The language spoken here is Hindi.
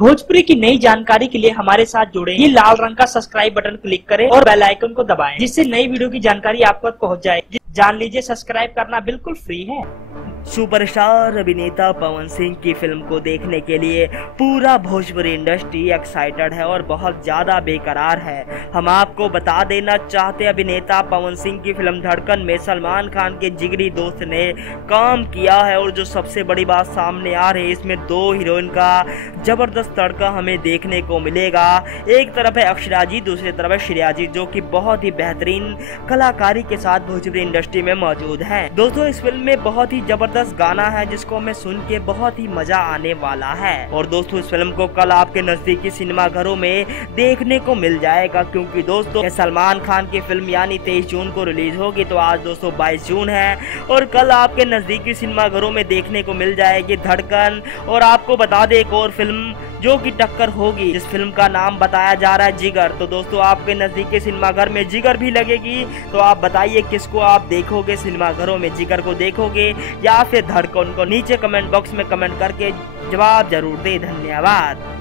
भोजपुरी की नई जानकारी के लिए हमारे साथ जुड़े। ये लाल रंग का सब्सक्राइब बटन क्लिक करें और बेल आइकन को दबाएं, जिससे नई वीडियो की जानकारी आप तक पहुंच जाए। जान लीजिए, सब्सक्राइब करना बिल्कुल फ्री है। सुपरस्टार अभिनेता पवन सिंह की फिल्म को देखने के लिए पूरा भोजपुरी इंडस्ट्री एक्साइटेड है और बहुत ज्यादा बेकरार है। हम आपको बता देना चाहते अभिनेता पवन सिंह की फिल्म धड़कन में सलमान खान के जिगरी दोस्त ने काम किया है और जो सबसे बड़ी बात सामने आ रही है, इसमें दो हीरोइन का जबरदस्त तड़का हमें देखने को मिलेगा। एक तरफ है अक्षरा जी, दूसरी तरफ है श्रेया जी, जो कि बहुत ही बेहतरीन कलाकारी के साथ भोजपुरी इंडस्ट्री में मौजूद है। दोस्तों, इस फिल्म में बहुत ही जबरदस्त गाना है जिसको हमें सुन के बहुत ही मजा आने वाला है। और दोस्तों, इस फिल्म को कल आपके नजदीकी सिनेमा घरों में देखने को मिल जाएगा, क्योंकि दोस्तों सलमान खान की फिल्म यानी 23 जून को रिलीज होगी। तो आज दोस्तों 22 जून है और कल आपके नजदीकी सिनेमा घरों में देखने को मिल जाएगी धड़कन। और आपको बता दें एक और फिल्म जो कि टक्कर होगी, जिस फिल्म का नाम बताया जा रहा है जिगर। तो दोस्तों, आपके नजदीकी सिनेमा घर में जिगर भी लगेगी। तो आप बताइए किसको आप देखोगे सिनेमा घरों में, जिगर को देखोगे या फिर धड़कन को? नीचे कमेंट बॉक्स में कमेंट करके जवाब जरूर दे। धन्यवाद।